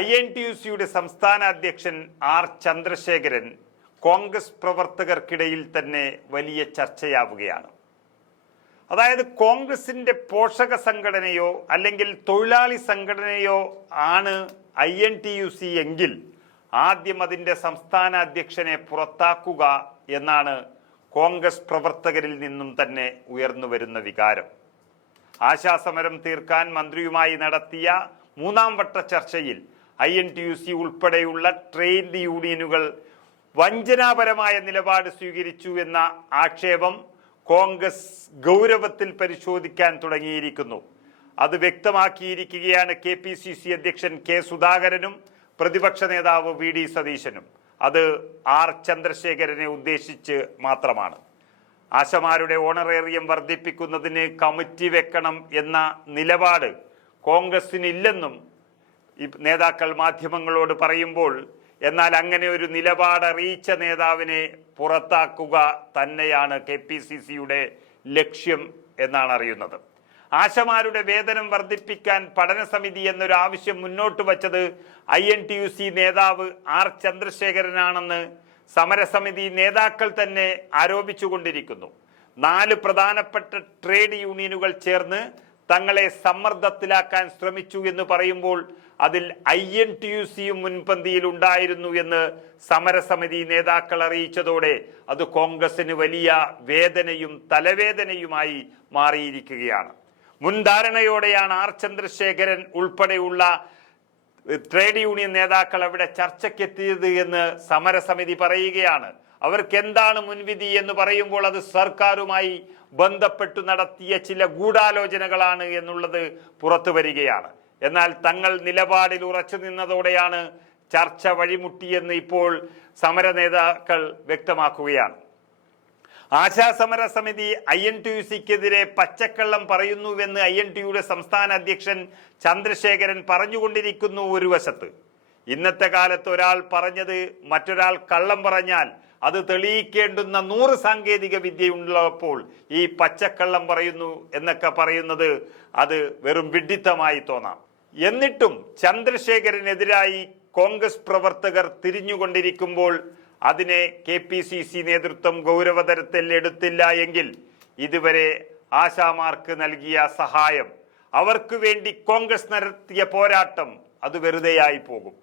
INTUC-യുടെ സംസ്ഥാന അധ്യക്ഷൻ ആർ ചന്ദ്രശേഖരൻ കോൺഗ്രസ് പ്രവർത്തകർക്കിടയിൽ തന്നെ വലിയ ചർച്ചയാവുകയാണ്. അതായത് കോൺഗ്രസിന്റെ പോഷക സംഘടനയോ അല്ലെങ്കിൽ തൊഴിലാളി സംഘടനയോ ആണ് INTUC എങ്കിൽ ആദ്യം അതിൻ്റെ സംസ്ഥാന അധ്യക്ഷനെ പുറത്താക്കുക എന്നാണ് കോൺഗ്രസ് പ്രവർത്തകരിൽ നിന്നും തന്നെ ഉയർന്നു വരുന്ന വികാരം. ആശാസമരം തീർക്കാൻ മന്ത്രിയുമായി നടത്തിയ മൂന്നാം വട്ട ചർച്ചയിൽ INTUC ഉൾപ്പെടെയുള്ള ട്രേഡ് യൂണിയനുകൾ വഞ്ചനാപരമായ നിലപാട് സ്വീകരിച്ചു എന്ന ആക്ഷേപം കോൺഗ്രസ് ഗൗരവത്തിൽ പരിശോധിക്കാൻ തുടങ്ങിയിരിക്കുന്നു. അത് വ്യക്തമാക്കിയിരിക്കുകയാണ് KPCC അധ്യക്ഷൻ K സുധാകരനും പ്രതിപക്ഷ നേതാവ് VD സതീശനും. അത് ആർ ചന്ദ്രശേഖരനെ ഉദ്ദേശിച്ച് മാത്രമാണ്. ആശമാരുടെ ഓണറേറിയം വർദ്ധിപ്പിക്കുന്നതിന് കമ്മിറ്റി വെക്കണം എന്ന നിലപാട് കോൺഗ്രസിനില്ലെന്നും നേതാക്കൾ മാധ്യമങ്ങളോട് പറയുമ്പോൾ, എന്നാൽ അങ്ങനെ ഒരു നിലപാട് അറിയിച്ച നേതാവിനെ പുറത്താക്കുക തന്നെയാണ് KPCCയുടെ ലക്ഷ്യം എന്നാണ് അറിയുന്നത്. ആശമാരുടെ വേതനം വർദ്ധിപ്പിക്കാൻ പഠനസമിതി എന്നൊരു ആവശ്യം മുന്നോട്ട് വച്ചത് INTUC നേതാവ് ആർ ചന്ദ്രശേഖരനാണെന്ന് സമരസമിതി നേതാക്കൾ തന്നെ ആരോപിച്ചുകൊണ്ടിരിക്കുന്നു. 4 പ്രധാനപ്പെട്ട ട്രേഡ് യൂണിയനുകൾ ചേർന്ന് തങ്ങളെ സമ്മർദ്ദത്തിലാക്കാൻ ശ്രമിച്ചു എന്ന് പറയുമ്പോൾ അതിൽ INTUCയും മുൻപന്തിയിൽ ഉണ്ടായിരുന്നു എന്ന് സമരസമിതി നേതാക്കൾ അറിയിച്ചതോടെ അത് കോൺഗ്രസിന് വലിയ വേദനയും തലവേദനയുമായി മാറിയിരിക്കുകയാണ്. മുൻധാരണയോടെയാണ് ആർ ചന്ദ്രശേഖരൻ ഉൾപ്പെടെയുള്ള ട്രേഡ് യൂണിയൻ നേതാക്കൾ അവിടെ ചർച്ചയ്ക്കെത്തിയത് എന്ന് സമരസമിതി പറയുകയാണ്. അവർക്ക് എന്താണ് മുൻവിധി എന്ന് പറയുമ്പോൾ അത് സർക്കാരുമായി ബന്ധപ്പെട്ടു നടത്തിയ ചില ഗൂഢാലോചനകളാണ് എന്നുള്ളത് പുറത്തു വരികയാണ്. എന്നാൽ തങ്ങൾ നിലപാടിൽ ഉറച്ചു നിന്നതോടെയാണ് ചർച്ച വഴിമുട്ടിയെന്ന് ഇപ്പോൾ സമര നേതാക്കൾ വ്യക്തമാക്കുകയാണ്. ആശാസമര സമിതി INTUCക്കെതിരെ പച്ചക്കള്ളം പറയുന്നുവെന്ന് INTUCയുടെ സംസ്ഥാന അധ്യക്ഷൻ ചന്ദ്രശേഖരൻ പറഞ്ഞുകൊണ്ടിരിക്കുന്നു. ഒരു വശത്ത് ഇന്നത്തെ കാലത്ത് ഒരാൾ പറഞ്ഞത് മറ്റൊരാൾ കള്ളം പറഞ്ഞാൽ അത് തെളിയിക്കേണ്ടുന്ന 100 സാങ്കേതിക വിദ്യയുള്ളപ്പോൾ ഈ പച്ചക്കള്ളം പറയുന്നു എന്നൊക്കെ പറയുന്നത് അത് വെറും വിഡ്ഢിത്തമായി തോന്നാം. എന്നിട്ടും ചന്ദ്രശേഖരനെതിരായി കോൺഗ്രസ് പ്രവർത്തകർ തിരിഞ്ഞുകൊണ്ടിരിക്കുമ്പോൾ അതിനെ KPCC നേതൃത്വം ഗൗരവതരത്തിൽ എടുത്തില്ല എങ്കിൽ ഇതുവരെ ആശാമാർക്ക് നൽകിയ സഹായം, അവർക്ക് വേണ്ടി കോൺഗ്രസ് നടത്തിയ പോരാട്ടം അത് വെറുതെയായി പോകും.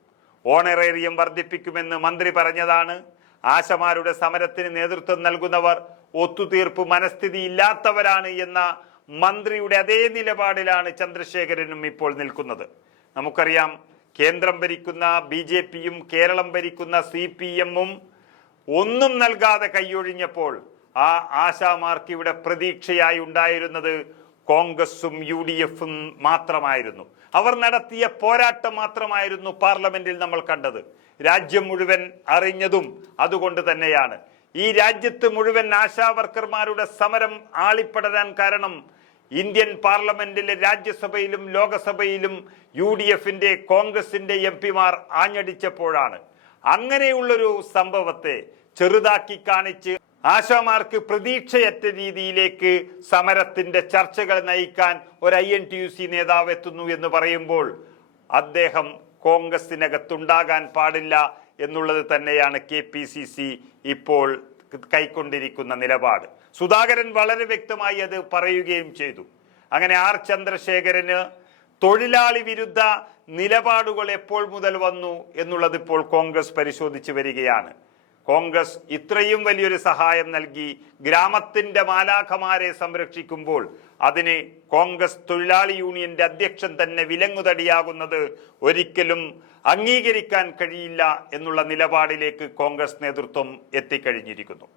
ഓണറേറിയം വർദ്ധിപ്പിക്കുമെന്ന് മന്ത്രി പറഞ്ഞതാണ്. ആശമാരുടെ സമരത്തിന് നേതൃത്വം നൽകുന്നവർ ഒത്തുതീർപ്പ് മനസ്ഥിതി ഇല്ലാത്തവരാണ് എന്ന മന്ത്രിയുടെ അതേ നിലപാടിലാണ് ചന്ദ്രശേഖരനും ഇപ്പോൾ നിൽക്കുന്നത്. നമുക്കറിയാം, കേന്ദ്രം ഭരിക്കുന്ന BJPയും കേരളം ഭരിക്കുന്ന CPM-ഉം ഒന്നും നൽകാതെ കൈയൊഴിഞ്ഞപ്പോൾ ആ ആശാമാർക്ക് ഇവിടെ പ്രതീക്ഷയായി ഉണ്ടായിരുന്നത് കോൺഗ്രസും UDF-ഉം മാത്രമായിരുന്നു. അവർ നടത്തിയ പോരാട്ടം മാത്രമായിരുന്നു പാർലമെന്റിൽ നമ്മൾ കണ്ടത്. രാജ്യം മുഴുവൻ അറിഞ്ഞതും അതുകൊണ്ട് തന്നെയാണ്. ഈ രാജ്യത്ത് മുഴുവൻ ആശാവർക്കർമാരുടെ സമരം ആളിപ്പടരാൻ കാരണം ഇന്ത്യൻ പാർലമെന്റിലെ രാജ്യസഭയിലും ലോകസഭയിലും UDF-ന്റെ കോൺഗ്രസിന്റെ MP-മാർ ആഞ്ഞടിച്ചപ്പോഴാണ്. അങ്ങനെയുള്ളൊരു സംഭവത്തെ ചെറുതാക്കി കാണിച്ച് ആശാമാർക്ക് പ്രതീക്ഷയറ്റ രീതിയിലേക്ക് സമരത്തിന്റെ ചർച്ചകൾ നയിക്കാൻ ഒരു INTUC നേതാവ് എത്തുന്നു എന്ന് പറയുമ്പോൾ അദ്ദേഹം കോൺഗ്രസിനകത്തുണ്ടാകാൻ പാടില്ല എന്നുള്ളത് തന്നെയാണ് KPCC ഇപ്പോൾ കൈക്കൊണ്ടിരിക്കുന്ന നിലപാട്. സുധാകരൻ വളരെ വ്യക്തമായി അത് പറയുകയും ചെയ്തു. അങ്ങനെ ആർ ചന്ദ്രശേഖരന് തൊഴിലാളി വിരുദ്ധ നിലപാടുകൾ എപ്പോൾ മുതൽ വന്നു എന്നുള്ളത് ഇപ്പോൾ കോൺഗ്രസ് പരിശോധിച്ചു വരികയാണ്. കോൺഗ്രസ് ഇത്രയും വലിയൊരു സഹായം നൽകി ഗ്രാമത്തിന്റെ മാലാഖമാരെ സംരക്ഷിക്കുമ്പോൾ അതിന് കോൺഗ്രസ് തൊഴിലാളി യൂണിയന്റെ അധ്യക്ഷൻ തന്നെ വിലങ്ങുതടിയാകുന്നത് ഒരിക്കലും അംഗീകരിക്കാൻ കഴിയില്ല എന്നുള്ള നിലപാടിലേക്ക് കോൺഗ്രസ് നേതൃത്വം എത്തിക്കഴിഞ്ഞിരിക്കുന്നു.